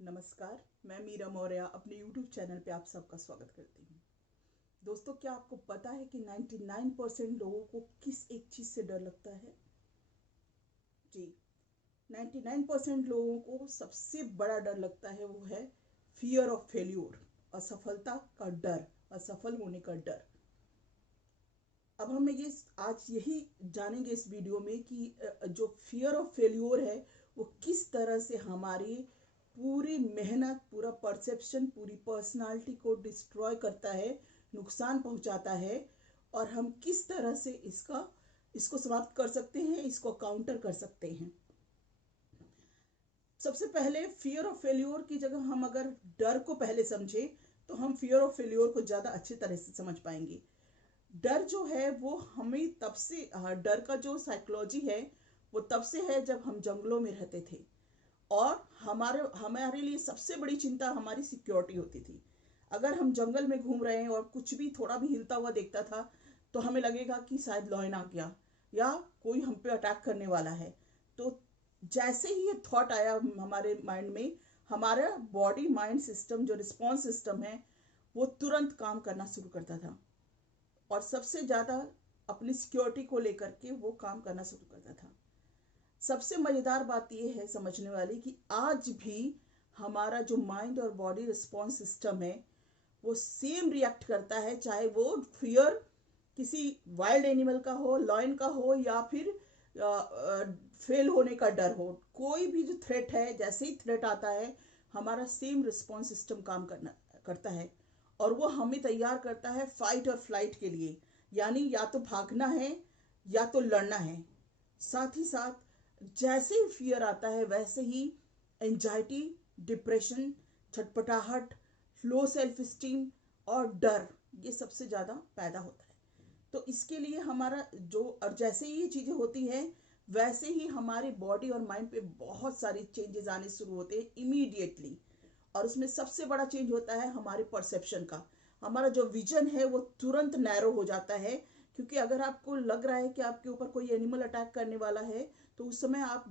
नमस्कार। मैं मीरा मौर्य अपने YouTube चैनल पे आप सबका स्वागत करती हूँ। दोस्तों, क्या आपको पता है कि 99% लोगों को किस एक चीज़ से डर लगता है? जी, 99% लोगों को सबसे बड़ा डर लगता है, वो है फियर ऑफ फेल्योर, असफलता का डर, असफल होने का डर। अब हम ये आज यही जानेंगे इस वीडियो में कि जो फियर ऑफ फेल्योर है वो किस तरह से हमारी पूरी मेहनत, पूरा परसेप्शन, पूरी पर्सनालिटी को डिस्ट्रॉय करता है, नुकसान पहुंचाता है, और हम किस तरह से इसको समाप्त कर सकते हैं, इसको काउंटर कर सकते हैं। सबसे पहले फियर ऑफ फेल्योर की जगह हम अगर डर को पहले समझें तो हम फियर ऑफ फेल्योर को ज़्यादा अच्छी तरह से समझ पाएंगे। डर जो है वो हमें तब से, डर का जो साइकोलॉजी है वो तब से है जब हम जंगलों में रहते थे, और हमारे हमारे लिए सबसे बड़ी चिंता हमारी सिक्योरिटी होती थी। अगर हम जंगल में घूम रहे हैं और कुछ भी थोड़ा भी हिलता हुआ देखता था तो हमें लगेगा कि शायद लॉयन आ गया या कोई हम पे अटैक करने वाला है। तो जैसे ही ये थॉट आया हमारे माइंड में, हमारा बॉडी माइंड सिस्टम, जो रिस्पॉन्स सिस्टम है, वो तुरंत काम करना शुरू करता था, और सबसे ज़्यादा अपनी सिक्योरिटी को लेकर के वो काम करना शुरू करता था। सबसे मज़ेदार बात यह है समझने वाली कि आज भी हमारा जो माइंड और बॉडी रिस्पॉन्स सिस्टम है वो सेम रिएक्ट करता है, चाहे वो फियर किसी वाइल्ड एनिमल का हो, लॉयन का हो, या फिर फेल होने का डर हो। कोई भी जो थ्रेट है, जैसे ही थ्रेट आता है हमारा सेम रिस्पॉन्स सिस्टम काम करता है, और वो हमें तैयार करता है फाइट और फ्लाइट के लिए। यानी या तो भागना है या तो लड़ना है। साथ ही साथ जैसे ही फियर आता है वैसे ही एंजाइटी, डिप्रेशन, छटपटाहट, लो सेल्फ स्टीम और डर, ये सबसे ज़्यादा पैदा होता है। तो इसके लिए हमारा जो, और जैसे ही ये चीज़ें होती हैं वैसे ही हमारे बॉडी और माइंड पे बहुत सारे चेंजेस आने शुरू होते हैं इमीडिएटली। और उसमें सबसे बड़ा चेंज होता है हमारे परसेप्शन का। हमारा जो विजन है वो तुरंत नैरो हो जाता है, क्योंकि अगर आपको लग रहा है कि आपके ऊपर कोई एनिमल अटैक करने वाला है तो उस समय आप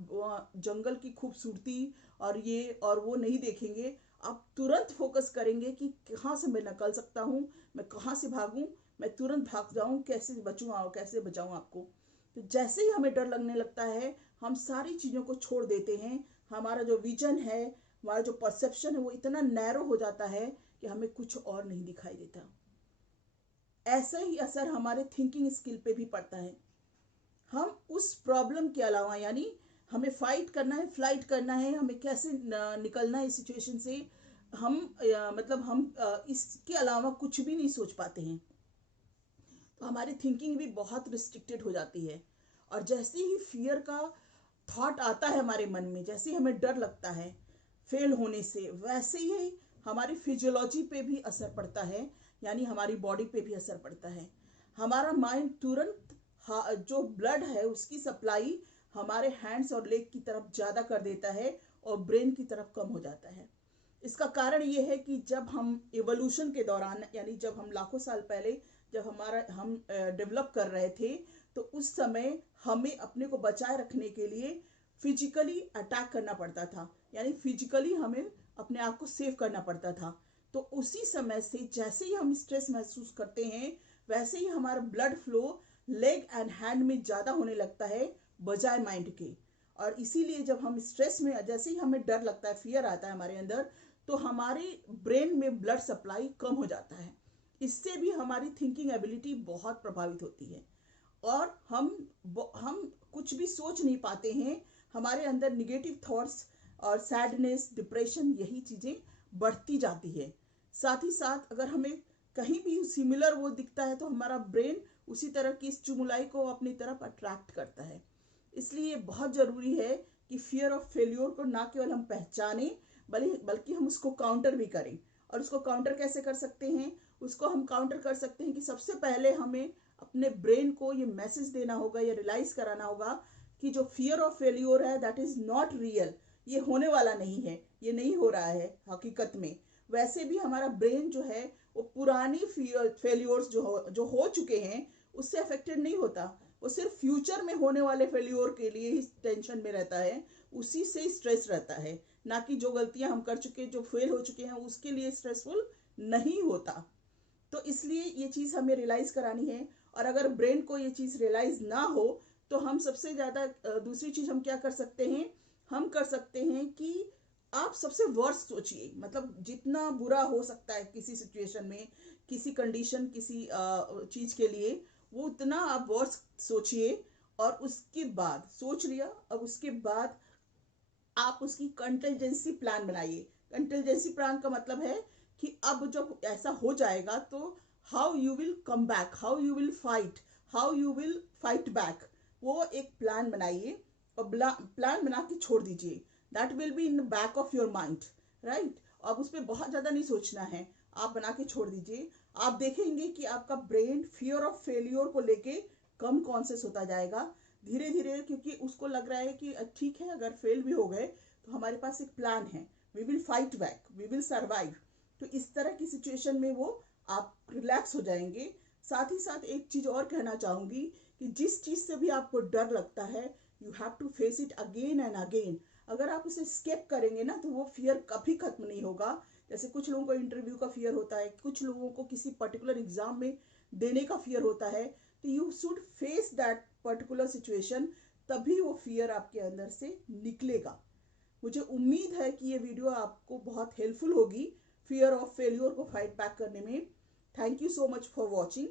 जंगल की खूबसूरती और ये और वो नहीं देखेंगे। आप तुरंत फोकस करेंगे कि कहाँ से मैं निकल सकता हूँ, मैं कहाँ से भागूँ, मैं तुरंत भाग जाऊँ, कैसे बचूँ और कैसे बचाऊँ आपको। तो जैसे ही हमें डर लगने लगता है हम सारी चीज़ों को छोड़ देते हैं। हमारा जो विजन है, हमारा जो परसेप्शन है वो इतना नैरो हो जाता है कि हमें कुछ और नहीं दिखाई देता। ऐसा ही असर हमारे थिंकिंग स्किल पे भी पड़ता है। हम उस प्रॉब्लम के अलावा, यानी हमें फाइट करना है, फ्लाइट करना है, हमें कैसे निकलना है इस सिचुएशन से, हम मतलब हम इसके अलावा कुछ भी नहीं सोच पाते हैं। तो हमारी थिंकिंग भी बहुत रिस्ट्रिक्टेड हो जाती है। और जैसे ही फियर का थॉट आता है हमारे मन में, जैसे ही हमें डर लगता है फेल होने से, वैसे ही हमारी फिजियोलॉजी पे भी असर पड़ता है, यानी हमारी बॉडी पे भी असर पड़ता है। हमारा माइंड तुरंत जो ब्लड है उसकी सप्लाई हमारे हैंड्स और लेग की तरफ ज़्यादा कर देता है और ब्रेन की तरफ कम हो जाता है। इसका कारण ये है कि जब हम इवोल्यूशन के दौरान, यानी जब हम लाखों साल पहले जब हम डेवलप कर रहे थे, तो उस समय हमें अपने को बचाए रखने के लिए फिजिकली अटैक करना पड़ता था, यानी फिजिकली हमें अपने आप को सेव करना पड़ता था। तो उसी समय से जैसे ही हम स्ट्रेस महसूस करते हैं वैसे ही हमारा blood flow leg and hand में ज़्यादा होने लगता है बजाय माइंड के। और इसीलिए जब हम स्ट्रेस में, जैसे ही हमें डर लगता है, फियर आता है हमारे अंदर, तो हमारे ब्रेन में ब्लड सप्लाई कम हो जाता है। इससे भी हमारी थिंकिंग एबिलिटी बहुत प्रभावित होती है, और हम कुछ भी सोच नहीं पाते हैं। हमारे अंदर निगेटिव थॉट्स और सैडनेस, डिप्रेशन, यही चीज़ें बढ़ती जाती है। साथ ही साथ अगर हमें कहीं भी सिमिलर वो दिखता है तो हमारा ब्रेन उसी तरह की स्टिमुलाई को अपनी तरफ अट्रैक्ट करता है। इसलिए बहुत ज़रूरी है कि फियर ऑफ फेल्योर को ना केवल हम पहचानें बल्कि हम उसको काउंटर भी करें। और उसको काउंटर कैसे कर सकते हैं? उसको हम काउंटर कर सकते हैं कि सबसे पहले हमें अपने ब्रेन को ये मैसेज देना होगा या रियलाइज कराना होगा कि जो फियर ऑफ फेल्योर है दैट इज़ नॉट रियल, ये होने वाला नहीं है, ये नहीं हो रहा है हकीकत में। वैसे भी हमारा ब्रेन जो है वो पुरानी फेल्योर्स जो हो चुके हैं उससे अफेक्टेड नहीं होता। वो सिर्फ फ्यूचर में होने वाले फेल्योर के लिए ही टेंशन में रहता है। उसी से स्ट्रेस रहता है, ना कि जो गलतियां हम कर चुके, जो फेल हो चुके हैं उसके लिए स्ट्रेसफुल नहीं होता। तो इसलिए ये चीज़ हमें रियलाइज़ करानी है। और अगर ब्रेन को ये चीज़ रियलाइज़ ना हो तो हम सबसे ज़्यादा दूसरी चीज़ हम क्या कर सकते हैं, हम कर सकते हैं कि आप सबसे वर्स्ट सोचिए, मतलब जितना बुरा हो सकता है किसी सिचुएशन में, किसी कंडीशन, किसी चीज़ के लिए, वो उतना आप वर्स्ट सोचिए। और उसके बाद सोच लिया, अब उसके बाद आप उसकी कंटिजेंसी प्लान बनाइए। कंटिजेंसी प्लान का मतलब है कि अब जब ऐसा हो जाएगा तो how you will come back, how you will fight, how you will fight back, वो एक प्लान बनाइए। और प्लान बना के छोड़ दीजिए, that will be in back of your mind, right. अब उस पर बहुत ज़्यादा नहीं सोचना है, आप बना के छोड़ दीजिए। आप देखेंगे कि आपका ब्रेन फियर ऑफ फेलियर को लेके कम कॉन्शियस होता जाएगा धीरे धीरे, क्योंकि उसको लग रहा है कि ठीक है, अगर फेल भी हो गए तो हमारे पास एक प्लान है, we will fight back, we will survive. तो इस तरह की सिचुएशन में वो आप रिलैक्स हो जाएंगे। साथ ही साथ एक चीज़ और कहना चाहूँगी कि जिस चीज़ से भी आपको डर लगता है, you have to face it again and again. अगर आप उसे स्केप करेंगे ना तो वो फियर कभी खत्म नहीं होगा। जैसे कुछ लोगों को इंटरव्यू का फियर होता है, कुछ लोगों को किसी पर्टिकुलर एग्जाम में देने का फियर होता है, तो you should face that particular situation, तभी वो फियर आपके अंदर से निकलेगा। मुझे उम्मीद है कि ये वीडियो आपको बहुत हेल्पफुल होगी फियर ऑफ फेल्योर को फाइट बैक करने में। Thank you so much for watching.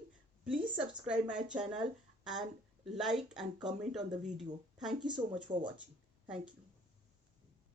Please subscribe my channel and like and comment on the video. Thank you so much for watching. Thank you.